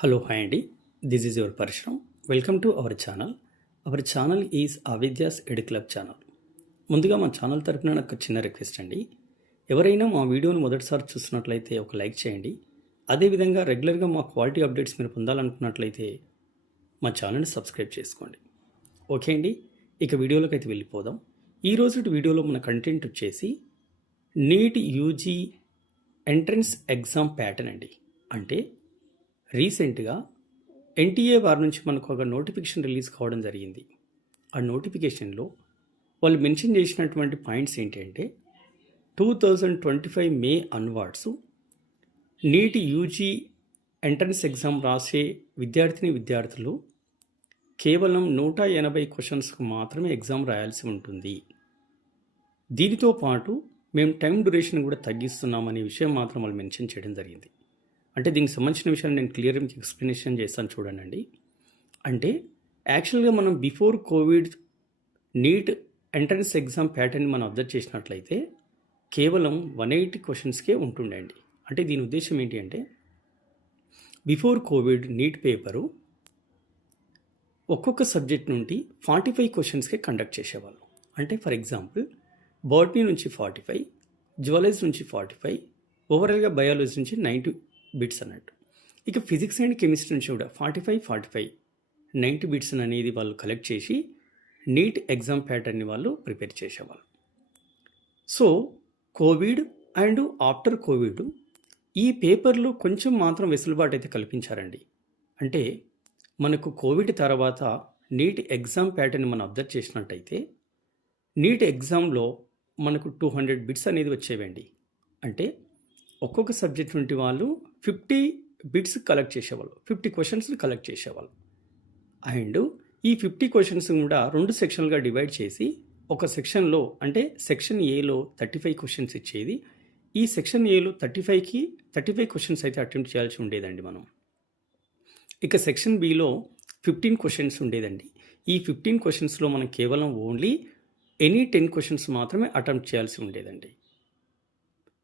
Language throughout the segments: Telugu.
హలో హాయ్ అండి, this is your Parishram. Welcome to our channel. Our channel is Avidya's ed club channel. ముందుగా మా ఛానల్ తరపున నాకు చిన్న రిక్వెస్ట్ అండి. ఎవరైనా మా వీడియోని మొదటిసారి చూస్తున్నట్లయితే ఒక లైక్ చేయండి. అదేవిధంగా రెగ్యులర్గా మా క్వాలిటీ అప్డేట్స్ మీరు పొందాలనుకున్నట్లయితే మా ఛానల్ని సబ్స్క్రైబ్ చేసుకోండి. ఓకే అండి, ఇక వీడియోలోకి అయితే వెళ్ళిపోదాం. ఈరోజు వీడియోలో మన కంటెంట్ వచ్చేసి NEET UG entrance exam pattern అండి. అంటే రీసెంట్గా ఎన్టీఏ వారి నుంచి మనకు ఒక నోటిఫికేషన్ రిలీజ్ కావడం జరిగింది. ఆ నోటిఫికేషన్లో వాళ్ళు మెన్షన్ చేసినటువంటి పాయింట్స్ ఏంటంటే 2025 మే అన్వార్డ్స్ నీట్ యూజీ ఎంట్రన్స్ ఎగ్జామ్ రాసే విద్యార్థులు కేవలం 180 క్వశ్చన్స్కు మాత్రమే ఎగ్జామ్ రాయాల్సి ఉంటుంది. దీనితో పాటు మేము టైం డ్యూరేషన్ కూడా తగ్గిస్తున్నామనే విషయం మాత్రం వాళ్ళు మెన్షన్ చేయడం జరిగింది. అంటే దీనికి సంబంధించిన విషయాన్ని నేను క్లియర్గా మీకు ఎక్స్ప్లెనేషన్ చేస్తాను చూడండి. అంటే యాక్చువల్గా మనం before Covid neat entrance exam pattern మనం అబ్జర్వ్ చేసినట్లయితే కేవలం 180 క్వశ్చన్స్కే ఉంటుండండి. అంటే దీని ఉద్దేశం ఏంటి అంటే బిఫోర్ కోవిడ్ నీట్ పేపరు ఒక్కొక్క సబ్జెక్ట్ నుండి 45 క్వశ్చన్స్కే కండక్ట్ చేసేవాళ్ళు. అంటే ఫర్ ఎగ్జాంపుల్ బాటనీ నుంచి 45, జువాలజీ నుంచి 45, ఓవరాల్గా బయాలజీ నుంచి 90 బిట్స్ అన్నట్టు. ఇక ఫిజిక్స్ అండ్ కెమిస్ట్రీ నుంచి కూడా 45 90 బిట్స్ అనేది వాళ్ళు కలెక్ట్ చేసి నీట్ ఎగ్జామ్ ప్యాటర్న్ని వాళ్ళు ప్రిపేర్ చేసేవాళ్ళు. So Covid and after Covid ఈ పేపర్లు కొంచెం మాత్రం వెసులుబాటు అయితే కల్పించారండి. అంటే మనకు కోవిడ్ తర్వాత నీట్ ఎగ్జామ్ ప్యాటర్న్ మనం అబ్జర్వ్ చేసినట్టయితే నీట్ ఎగ్జామ్లో మనకు 200 బిట్స్ అనేది వచ్చేవండి. అంటే ఒక్కొక్క సబ్జెక్ట్ నుండి వాళ్ళు 50 బిట్స్ కలెక్ట్ చేసేవాళ్ళు, 50 క్వశ్చన్స్ కలెక్ట్ చేసేవాళ్ళు. అండ్ ఈ 50 క్వశ్చన్స్ కూడా 2 సెక్షన్లుగా డివైడ్ చేసి ఒక సెక్షన్లో అంటే సెక్షన్ ఏలో 35 క్వశ్చన్స్ ఇచ్చేది. ఈ సెక్షన్ ఏలో 35 క్వశ్చన్స్ అయితే అటెంప్ట్ చేయాల్సి ఉండేదండి మనం. ఇక సెక్షన్ బిలో 15 క్వశ్చన్స్ ఉండేదండి. ఈ 15 క్వశ్చన్స్లో మనం కేవలం ఓన్లీ ఎనీ 10 క్వశ్చన్స్ మాత్రమే అటెంప్ట్ చేయాల్సి ఉండేదండి.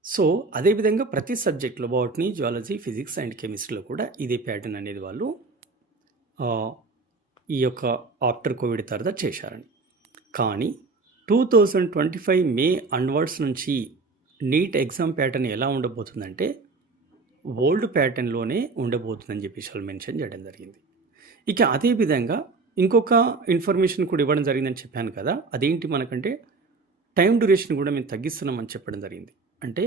సో అదేవిధంగా ప్రతి సబ్జెక్ట్లో బాటనీ, జువాలజీ, ఫిజిక్స్ అండ్ కెమిస్ట్రీలో కూడా ఇదే ప్యాటర్న్ అనేది వాళ్ళు ఈ యొక్క ఆఫ్టర్ కోవిడ్ తర్వాత చేశారండి. కానీ 2025 మే అన్వర్డ్స్ నుంచి నీట్ ఎగ్జామ్ ప్యాటర్న్ ఎలా ఉండబోతుందంటే ఓల్డ్ ప్యాటర్న్లోనే ఉండబోతుందని చెప్పేసి వాళ్ళు మెన్షన్ చేయడం జరిగింది. ఇక అదేవిధంగా ఇంకొక ఇన్ఫర్మేషన్ కూడా ఇవ్వడం జరిగిందని చెప్పాను కదా, అదేంటి మనకంటే టైం డ్యూరేషన్ కూడా మేము తగ్గిస్తున్నామని చెప్పడం జరిగింది. అంటే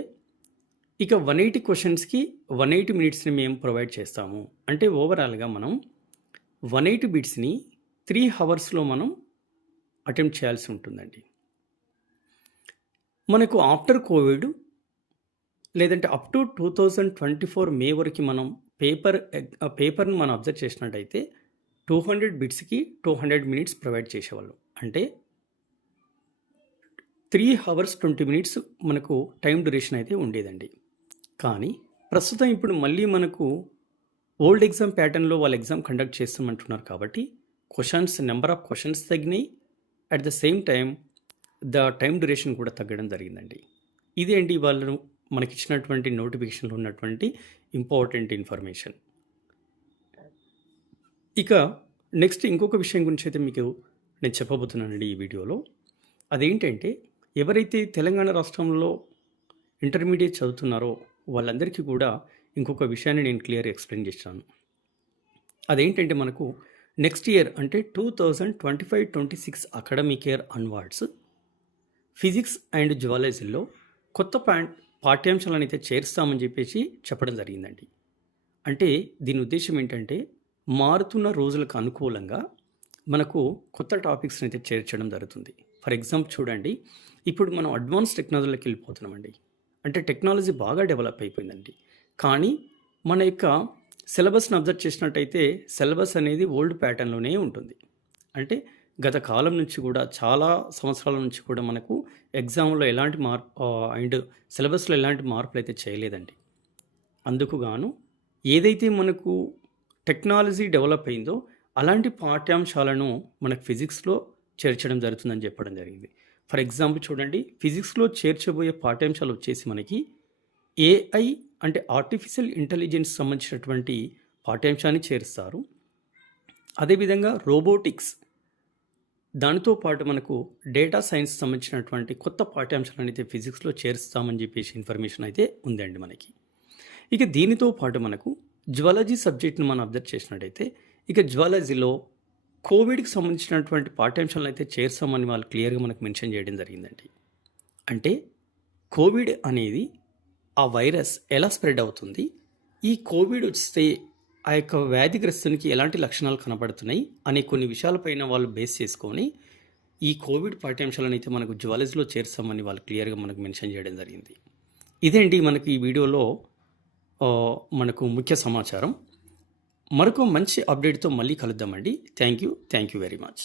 ఇక 180 క్వశ్చన్స్కి 180 మినిట్స్ని మేము ప్రొవైడ్ చేస్తాము. అంటే ఓవరాల్గా మనం 180 బిట్స్ని 3 అవర్స్లో మనం అటెంప్ట్ చేయాల్సి ఉంటుందండి. మనకు ఆఫ్టర్ లేదంటే అప్ టు 2024 మే వరకు మనం పేపర్ని మనం అబ్జర్వ్ చేసినట్టయితే 200 బిట్స్కి 200 మినిట్స్ ప్రొవైడ్ చేసేవాళ్ళు. అంటే 3 hours 20 minutes మనకు టైం డ్యూరేషన్ అయితే ఉండేదండి. కానీ ప్రస్తుతం ఇప్పుడు మళ్ళీ మనకు ఓల్డ్ ఎగ్జామ్ ప్యాటర్న్లో వాళ్ళు ఎగ్జామ్ కండక్ట్ చేస్తామంటున్నారు కాబట్టి నెంబర్ ఆఫ్ క్వశ్చన్స్ తగ్గినాయి. At the same time the time duration కూడా తగ్గడం జరిగిందండి. ఇదే అండి వాళ్ళు మనకి ఇచ్చినటువంటి నోటిఫికేషన్లో ఉన్నటువంటి ఇంపార్టెంట్ ఇన్ఫర్మేషన్. ఇక నెక్స్ట్ ఇంకొక విషయం గురించి అయితే మీకు నేను చెప్పబోతున్నానండి ఈ వీడియోలో. అదేంటంటే ఎవరైతే తెలంగాణ రాష్ట్రంలో ఇంటర్మీడియట్ చదువుతున్నారో వాళ్ళందరికీ కూడా ఇంకొక విషయాన్ని నేను క్లియర్గా ఎక్స్ప్లెయిన్ చేస్తాను. అదేంటంటే మనకు నెక్స్ట్ ఇయర్ అంటే 2025-26 అకాడమిక్ ఇయర్ అన్వార్డ్స్ ఫిజిక్స్ అండ్ జువాలజీలో కొత్త పాఠ్యాంశాలను అయితే చేరుస్తామని చెప్పేసి చెప్పడం జరిగిందండి. అంటే దీని ఉద్దేశం ఏంటంటే మారుతున్న రోజులకు అనుకూలంగా మనకు కొత్త టాపిక్స్ని అయితే చేర్చడం జరుగుతుంది. ఫర్ ఎగ్జాంపుల్ చూడండి, ఇప్పుడు మనం అడ్వాన్స్ టెక్నాలజీలోకి వెళ్ళిపోతున్నామండి. అంటే టెక్నాలజీ బాగా డెవలప్ అయిపోయిందండి. కానీ మన యొక్క సిలబస్ని అబ్జర్వ్ చేసినట్టయితే సిలబస్ అనేది ఓల్డ్ ప్యాటర్న్లోనే ఉంటుంది. అంటే గత కాలం నుంచి కూడా చాలా సంవత్సరాల నుంచి కూడా మనకు ఎగ్జామ్లో ఎలాంటి అండ్ సిలబస్లో ఎలాంటి మార్పులు అయితే చేయలేదండి. అందుకు గాను ఏదైతే మనకు టెక్నాలజీ డెవలప్ అయిందో అలాంటి పాఠ్యాంశాలను మనకు ఫిజిక్స్లో చేర్చడం జరుగుతుందని చెప్పడం జరిగింది. ఫర్ ఎగ్జాంపుల్ చూడండి, ఫిజిక్స్లో చేర్చబోయే పాఠ్యాంశాలు వచ్చేసి మనకి ఏఐ అంటే ఆర్టిఫిషియల్ ఇంటెలిజెన్స్ సంబంధించినటువంటి పాఠ్యాంశాన్ని చేరుస్తారు. అదేవిధంగా రోబోటిక్స్, దానితో పాటు మనకు డేటా సైన్స్ సంబంధించినటువంటి కొత్త పాఠ్యాంశాలను అయితే ఫిజిక్స్లో చేరుస్తామని చెప్పేసి ఇన్ఫర్మేషన్ అయితే ఉందండి మనకి. ఇక దీనితో పాటు మనకు జ్యువాలజీ సబ్జెక్ట్ని మనం అబ్జర్వ్ చేసినట్టయితే ఇక జ్యువాలజీలో కోవిడ్కి సంబంధించినటువంటి పాఠ్యాంశాలను అయితే చేర్చామని వాళ్ళు క్లియర్గా మనకు మెన్షన్ చేయడం జరిగిందండి. అంటే కోవిడ్ అనేది ఆ వైరస్ ఎలా స్ప్రెడ్ అవుతుంది, ఈ కోవిడ్ వస్తే ఆ యొక్క వ్యాధిగ్రస్తునికి ఎలాంటి లక్షణాలు కనబడుతున్నాయి అనే కొన్ని విషయాలపైన వాళ్ళు బేస్ చేసుకొని ఈ కోవిడ్ పాఠ్యాంశాలను అయితే మనకు జ్యువాలజీలో చేర్చామని వాళ్ళు క్లియర్గా మనకు మెన్షన్ చేయడం జరిగింది. ఇదేంటి మనకు ఈ వీడియోలో మనకు ముఖ్య సమాచారం. మరొక మంచి అప్డేట్తో మళ్ళీ కలుద్దామండి. Thank you very much.